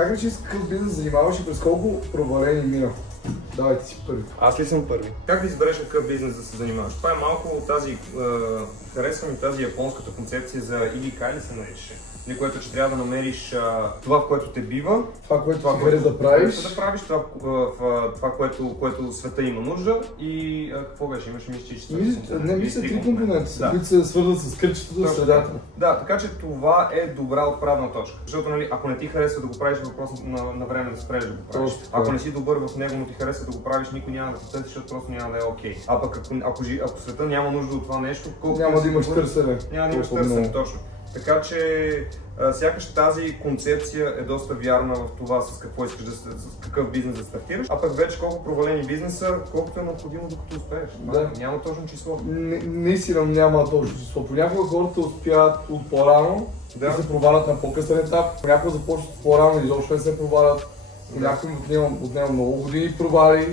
как реши с какъв бизнес занимаваш и през колко провалени мина? Давайте си първи. Аз ли съм първи? Как да избереш какъв бизнес да се занимаваш? Това е малко тази, харесва ми тази японската концепция за Икигай се наричаше. Което, че трябва да намериш това, в което те бива, това, което харесва да правиш, това, което света има нужда и какво беше? Имаше мисля три компонента, които се свързват с кръчетото и средата. Да, така че това е добра отправна точка. Защото нали, ако не ти харесва да го правиш, въпрос на време да спреш да го правиш. Ако не си добър в него, но ти харесва да го правиш, никой няма да те търси, защото просто няма да е окей. А пък ако света няма нужда от това нещо, няма да имаш търсене. Няма да имаш търсене, точно. Така че сякаш тази концепция е доста вярна в това с какво искаш с какъв бизнес да стартираш, а пък вече колко провалени бизнеса, колкото е необходимо докато успееш. Да. Няма точно число. Наистина няма точно число. Понякога хората успяват от по-рано и се провалят на по-късен етап. Понякога започват по-рано и изобщо не се провалят. Понякога отнема много години провали.